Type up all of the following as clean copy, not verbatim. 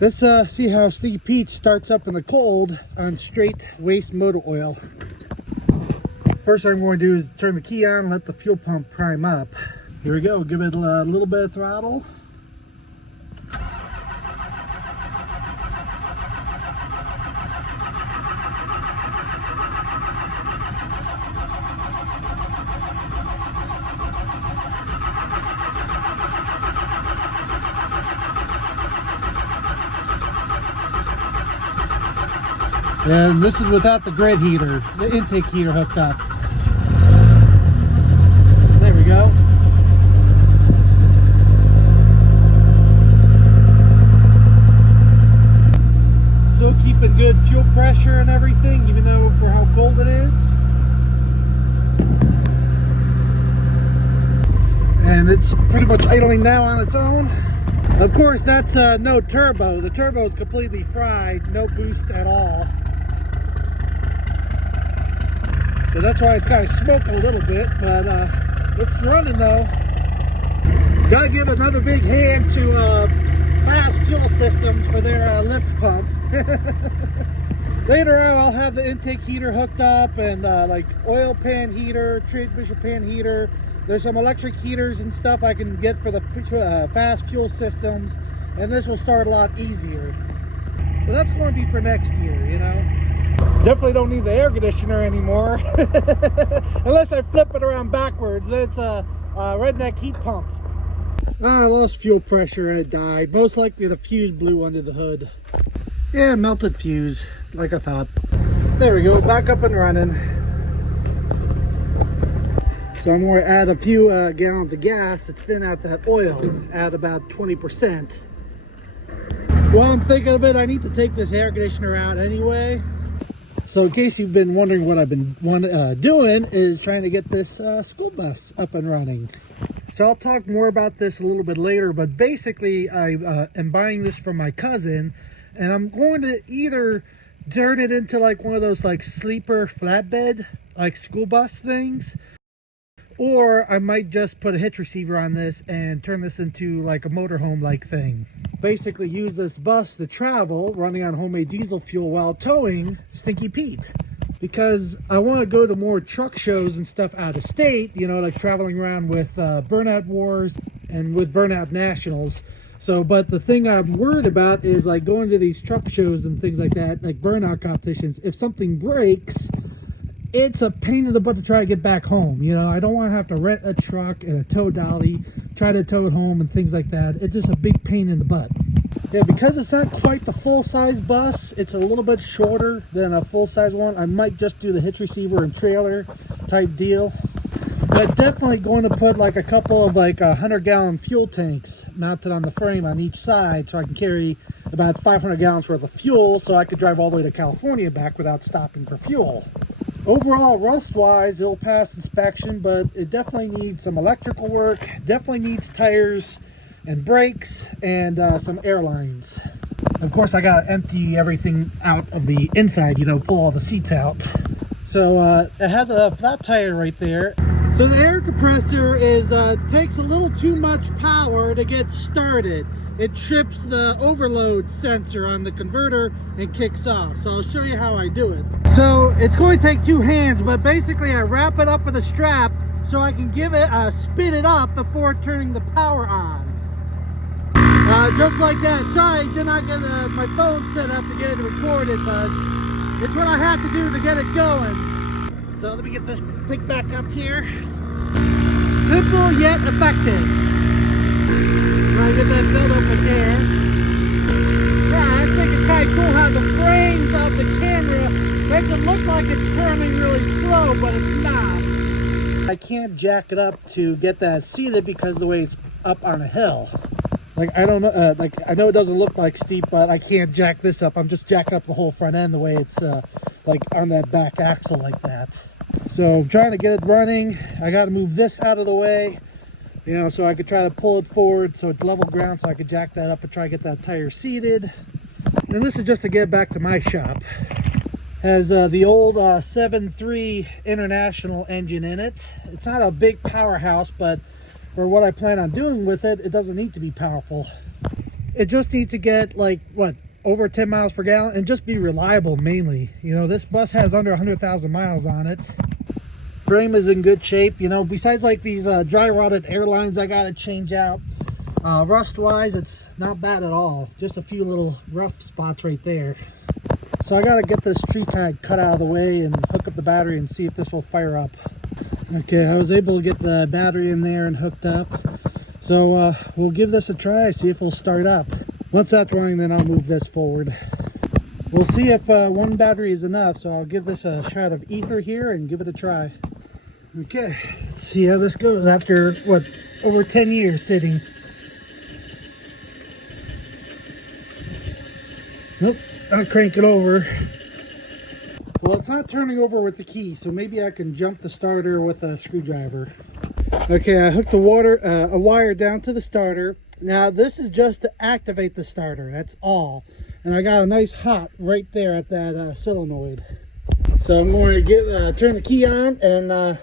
Let's see how Stinky Pete starts up in the cold on straight waste motor oil. First thing I'm going to do is turn the key on and let the fuel pump prime up. Here we go, give it a little bit of throttle. And this is without the grid heater, the intake heater hooked up. There we go. Still keeping good fuel pressure and everything, even though for how cold it is. And it's pretty much idling now on its own. Of course, that's no turbo. The turbo is completely fried, no boost at all. So that's why it's kind of smoking a little bit, but it's running though. Gotta give another big hand to Fast Fuel Systems for their lift pump. Later on, I'll have the intake heater hooked up and like oil pan heater, transmission pan heater. There's some electric heaters and stuff I can get for the Fast Fuel Systems, and this will start a lot easier. But that's going to be for next year, you know. Definitely don't need the air conditioner anymore. Unless I flip it around backwards, then it's a redneck heat pump. I lost fuel pressure and it died. Most likely the fuse blew under the hood. Yeah, melted fuse, like I thought. There we go, back up and running. So I'm going to add a few gallons of gas to thin out that oil, add about 20%. While I'm thinking of it, I need to take this air conditioner out anyway. So in case you've been wondering what I've been doing is trying to get this school bus up and running. So I'll talk more about this a little bit later, but basically I am buying this from my cousin, and I'm going to either turn it into like one of those like sleeper flatbed like school bus things, or I might just put a hitch receiver on this and turn this into like a motorhome like thing. Basically use this bus to travel running on homemade diesel fuel while towing Stinky Pete, because I want to go to more truck shows and stuff out of state, you know, like traveling around with Burnout Wars and with Burnout Nationals. So, but the thing I'm worried about is like going to these truck shows and things like that, like burnout competitions. If something breaks, it's a pain in the butt to try to get back home. You know, I don't want to have to rent a truck and a tow dolly, try to tow it home and things like that. It's just a big pain in the butt. Yeah, because it's not quite the full-size bus, it's a little bit shorter than a full-size one. I might just do the hitch receiver and trailer type deal. But definitely going to put like a couple of like 100-gallon fuel tanks mounted on the frame on each side, so I can carry about 500 gallons worth of fuel, so I could drive all the way to California back without stopping for fuel. Overall, rust-wise, it'll pass inspection, but it definitely needs some electrical work, definitely needs tires and brakes and some air lines. Of course, I gotta empty everything out of the inside, you know, pull all the seats out. So it has a flat tire right there. So the air compressor is takes a little too much power to get started. It trips the overload sensor on the converter and kicks off. So I'll show you how I do it. So it's going to take two hands, but basically I wrap it up with a strap so I can give it spin it up before turning the power on. Just like that. Sorry, I did not get my phone set up to get it recorded, but it's what I have to do to get it going. So let me get this thing back up here. Simple yet effective. Try to get that filled up with air. Yeah, I think it's kind of cool how the frames of the camera makes it look like it's turning really slow, but it's not. I can't jack it up to get that seated because of the way it's up on a hill. Like, I don't know, like, I know it doesn't look like steep, but I can't jack this up. I'm just jacking up the whole front end the way it's like on that back axle like that. So I'm trying to get it running. I got to move this out of the way, you know, so I could try to pull it forward so it's level ground, so I could jack that up and try to get that tire seated. And this is just to get back to my shop. Has the old 7.3 International engine in it. It's not a big powerhouse, but for what I plan on doing with it, it doesn't need to be powerful. it just needs to get like, what, over 10 miles per gallon and just be reliable mainly. You know, this bus has under 100,000 miles on it. Frame is in good shape. You know, besides like these dry rotted airlines I gotta change out. Rust wise, it's not bad at all. Just a few little rough spots right there. So I gotta get this tree kind of cut out of the way and hook up the battery and see if this will fire up. Okay, I was able to get the battery in there and hooked up. So we'll give this a try, see if it'll start up. Once that's running, then I'll move this forward. We'll see if one battery is enough, so I'll give this a shot of ether here and give it a try. Okay, let's see how this goes after, what, over 10 years sitting. Nope, I'll crank it over. Well, it's not turning over with the key, so maybe I can jump the starter with a screwdriver. Okay, I hooked a wire down to the starter. Now, this is just to activate the starter, that's all. And I got a nice hot right there at that solenoid. So I'm going to turn the key on and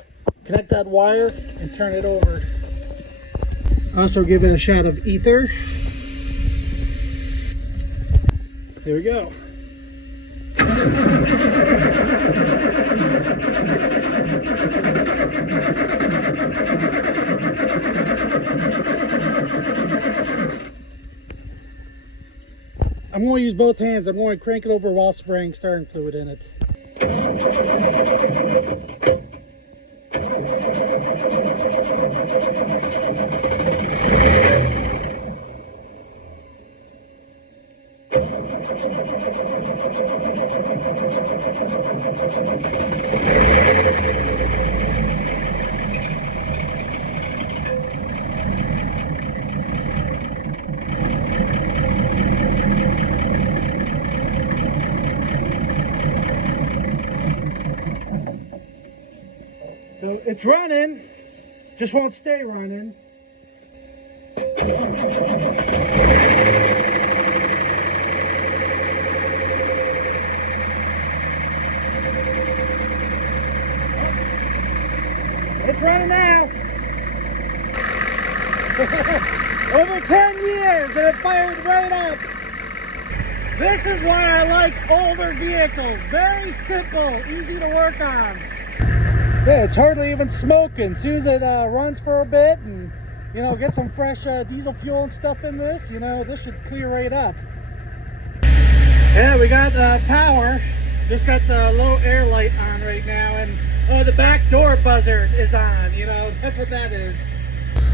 connect that wire and turn it over. Also give it a shot of ether. There we go. I'm going to use both hands. I'm going to crank it over while spraying starting fluid in it. So it's running, just won't stay running. It's running now. Over 10 years and it fired right up. This is why I like older vehicles. Very simple, easy to work on. Yeah, it's hardly even smoking. As soon as it runs for a bit and, you know, get some fresh diesel fuel and stuff in this, you know, this should clear right up. Yeah, we got power. Just got the low air light on right now, and oh, the back door buzzer is on, you know, that's what that is.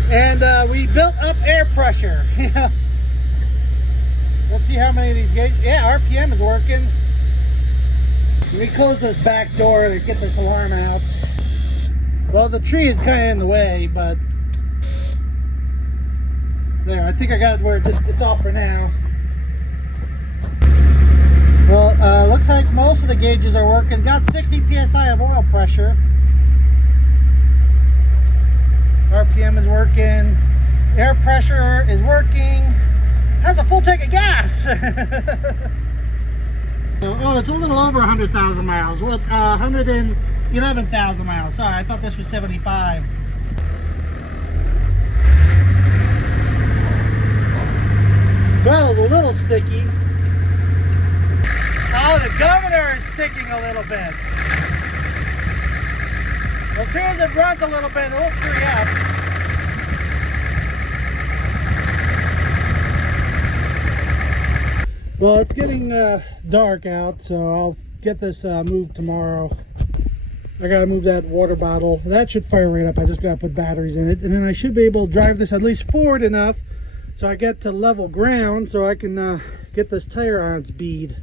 And we built up air pressure. Let's see how many of these gauges. Yeah, RPM is working. Let me close this back door to get this alarm out. Well, the tree is kind of in the way, but there, I think I got it where it's off for now. Well, looks like most of the gauges are working. Got 60 psi of oil pressure. RPM is working. Air pressure is working. Has a full tank of gas. Oh, it's a little over 100,000 miles. What, 111,000 miles. Sorry, I thought this was 75. Well, it's a little sticky. Oh, the governor is sticking a little bit. Well, as soon as it runs a little bit, it'll free up. Well, it's getting dark out, so I'll get this moved tomorrow. I gotta move that water bottle. That should fire right up. I just gotta put batteries in it, and then I should be able to drive this at least forward enough so I get to level ground so I can get this tire on its bead.